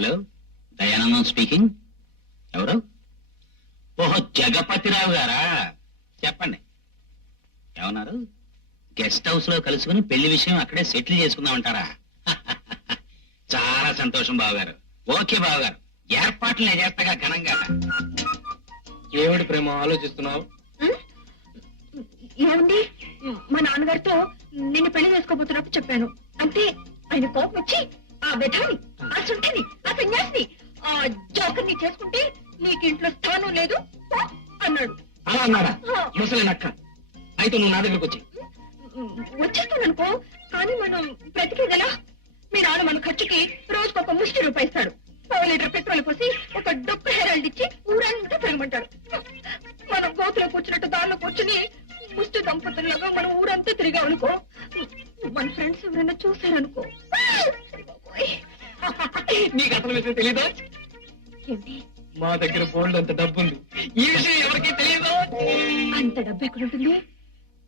Hello, Dayanandam speaking. ఎవరు? ఓహో, జగపతిరావు గారా? చెప్పండి. ఏమన్నారు? గెస్ట్ హౌస్ లో కలుసుకుని పెళ్లి విషయం అక్కడే సెటిల్ చేసుకుందామంటారా? చాలా సంతోషం బావగారు. ఓకే బావగారు, ఏర్పాట్లు నేను చేస్తాగా ఘనంగా. ఏమిటి ప్రేమ ఆలోచిస్తున్నావు? ఏమండి, మా నాన్నగారితో నిన్ను పెళ్లి చేసుకోబోతున్నప్పుడు చెప్పాను. అంతే, ఆయన కోపం వచ్చి ఆ విధాని, ఆ సుంఠని, ఆ సన్యాసిని, ఆ జోకర్ని చేసుకుంటే నీకు ఇంట్లో స్థానం లేదు పో అన్నాడు. అలా అన్నాడా? ముసలి నక్క. అయితే నువ్వు నా దగ్గరకు వచ్చి వచ్చేస్తాననుకో, కానీ మనం బ్రతికేదలా? మీ నాన్న మన ఖర్చుకి రోజుకు ఒక ముష్టి రూపాయి ఇస్తాడు. 1 లీటర్ పెట్రోల్ పోసి ఒక డొక్కు హెరాల్డ్ ఇచ్చి ఊరంతా తిరగమంటాడు. మనం గోతులో కూర్చున్నట్టు దానిలో కూర్చుని ముష్టి దంపతుల్లాగా మనం ఊరంతా తిరిగామనుకో, మన ఫ్రెండ్స్ ఎవరైనా చూసారనుకో, నీకు అసలు విషయం తెలీదా? ఏంటి? మా దగ్గర గోల్డ్ అంత డబ్బు ఉంది. ఈ విషయం ఎవరికీ తెలియదు. అంత డబ్బు ఎక్కడుంటుంది?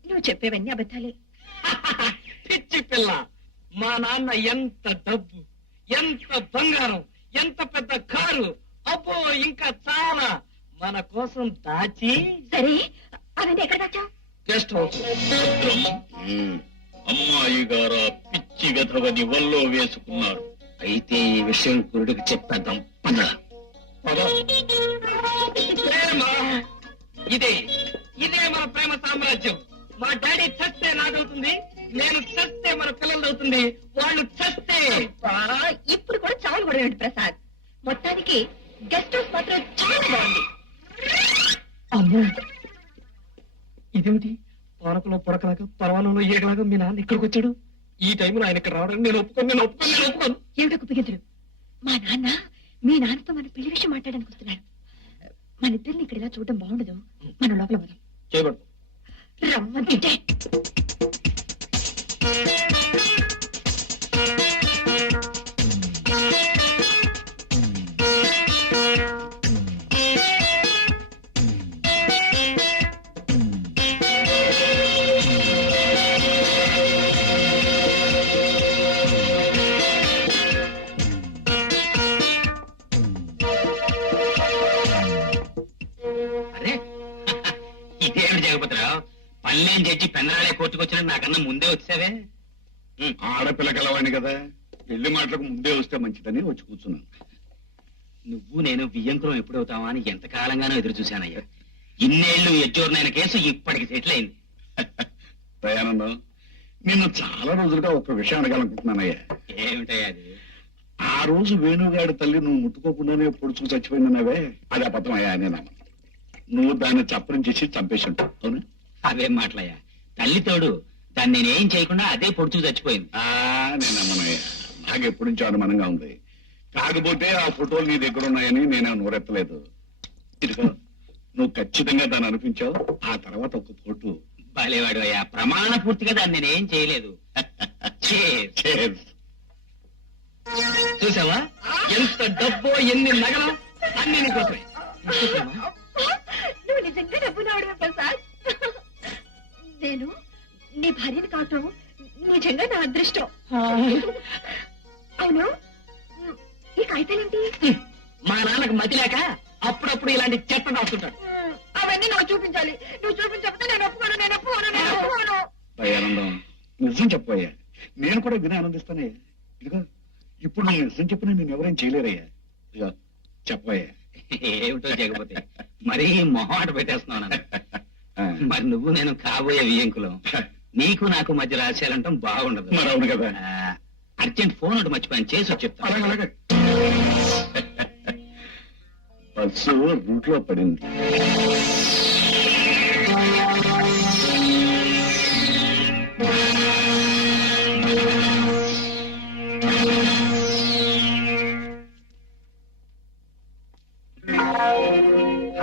నువ్వు చెప్పేవన్నీ అబద్ధాలే. పిచ్చి పిల్ల, మా నాన్న ఎంత డబ్బు, ఎంత బంగారం, ఎంత పెద్ద కారు, అబ్బో ఇంకా చాలా మన కోసం దాచి. సరే, అవన్నీ ఎక్కడ దాచావు? Guest house. అమ్మాయి గారా పిచ్చి వెధవని వల్లో వేసుకున్నారు. అయితే ఈ విషయం గురుడికి చెప్పేద్దాం. పద. ప్రేమ ఇదే, ఇదే మన ప్రేమ సామ్రాజ్యం. మా డాడీ చస్తే నాదవుతుంది, నేను చస్తే మన పిల్లలవుతుంది, వాళ్ళు చస్తే. ఇప్పుడు కూడా చాలు కూడా ప్రసాద్. మొత్తానికి గెస్ట్ హౌస్ మాత్రం చాలా బాగుంది. అమ్మో, ఇదేమిటి? పానకులో పొడకలాగా పర్వాలలో ఏగలాగా మీ నాన్న ఇక్కడికి వచ్చాడు. ఈ టైంలో ఆయన ఇక్కడ రావడానికి నేను ఒప్పుకోను. ఏమిటో కుప్పిగెంతులు? మా నాన్న మీ నాన్నతో మన పెళ్లి విషయం మాట్లాడడానికి వస్తున్నాడు. మన ఇద్దరిని ఇక్కడ ఇలా చూడడం బాగుండదు. మనం లోపల పోదాం. చేయబడు. రమ్మంటే అరే, ఇదేమిటి జగపతిరావు, పల్లెం చేసి పెందరాలే కోర్టుకొచ్చినట్టు నాకన్నా ముందే వచ్చావే. ఆడపిల్ల కలవాణి కదా, పెళ్లి మాటలకు ముందే వస్తే మంచిదని వచ్చి కూర్చున్నాను. నువ్వు నేను బియ్యంకురం ఎప్పుడవుతావా అని ఎంతకాలంగానో ఎదురు చూశానయ్యా. ఇన్నేళ్లు ఎజ్జోర్నైన కేసు ఇప్పటికి సెటిల్ అయింది. దయానందం, నిన్ను చాలా రోజులుగా ఒక విషయం అడగాలనుకుంటున్నానయ్యా. ఏమిటయ్యా అది? ఆ రోజు వేణుగాడి తల్లి నువ్వు ముట్టుకోకుండానే పొడుచుకు చచ్చిపోయిందన్నావే, అది అబద్ధం అయ్యా అని నమ్మను. నువ్వు దాన్ని చప్పరం చేసి చంపేసి ఉంటావు, అవునా? అవేం మాటలయ్యా, తల్లి తోడు దాన్ని నేనేం చేయకుండా అదే పొడుచు చచ్చిపోయింది. నేను నమ్మనయ్యా, నాకు ఎప్పటి నుంచో అనుమానంగా ఉంది. కాకపోతే ఆ ఫోటోలు నీ దగ్గర ఉన్నాయని నేనే నోరెత్తలేదు. ఇదిగో, నువ్వు ఖచ్చితంగా దాన్ని అనిపించావు. ఆ తర్వాత ఒక ఫోటో. బాలేవాడు అయ్యా, ప్రమాణ పూర్తిగా దాన్ని నేనేం చేయలేదు. Cheers. చూసావా ఎంత డబ్బో, ఎన్ని నగలు, అన్ని నీకోసమే. నువ్వు నిజంగా డబ్బునవాడు ప్రసాద్. నేను నీ భార్యని కావటం నిజంగా నా అదృష్టం. అవును, ఈ కాగితాలేంటి? మా నాన్నకు మతి లేక అప్పుడప్పుడు ఇలాంటి చెత్త రాస్తుంటాడు. అవన్నీ నాకు చూపించాలి. నువ్వు చూపించకపోతే నేను ఒప్పుకోను. దయానందం, నిజం చెప్పయ్యా, నేను కూడా విని ఆనందిస్తానయ్యా. ఇదిగో, ఇప్పుడు నువ్వు నిజం చెప్పినా నేను ఎవరేం చేయలేరయ్యా. ఇదిగో చెప్పయ్యా. ఏమిటో జగపతి, మరీ మొహమాట పెట్టేస్తున్నావు. మరి నువ్వు నేను కాబోయే వియ్యంకులం, నీకు నాకు మధ్య రహస్యాలంటాం బాగుండదు. మరి అవును కదా. అర్జెంట్ ఫోన్ ఒకటి మర్చిపోయాను, చేసి వచ్చి చెప్తాను. అలాగే బస్సు రూట్ లో పడింది.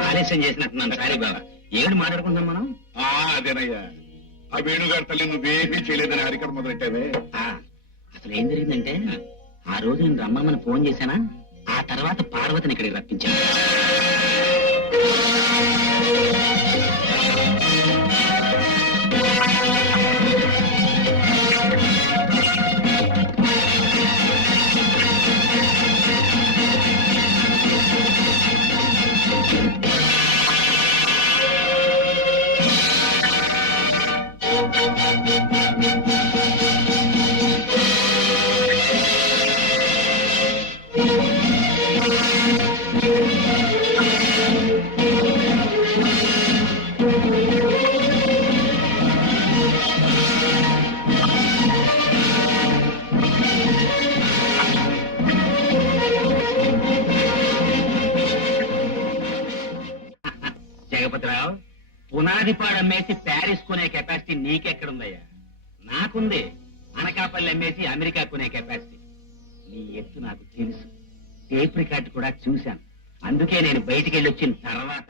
ఆలస్యం చేసినట్టున్నాను, సారీ బాబా. ఏడు మాట్లాడుకుంటాం మనం? అదేనయ్యా, ఆ వేణుగారి తల్లి నువ్వేమీ చేయలేదని హరికథ మొదలెట్టావే. అసలు ఏం జరిగిందంటే, ఆ రోజు నేను రమ్మని ఫోన్ చేశానా, ఆ తర్వాత పార్వతిని ఇక్కడికి రప్పించాను. పునాది పాడు అమ్మేసి ప్యారిస్ కొనే కెపాసిటీ నీకెక్కడుందయ్యా? నాకుంది. అనకాపల్లి అమ్మేసి అమెరికా కొనే కెపాసిటీ. నీ ఎత్తు నాకు తెలుసు. టేప్ రికార్డు కూడా చూశాను. అందుకే నేను బయటికి వెళ్ళి వచ్చిన తర్వాత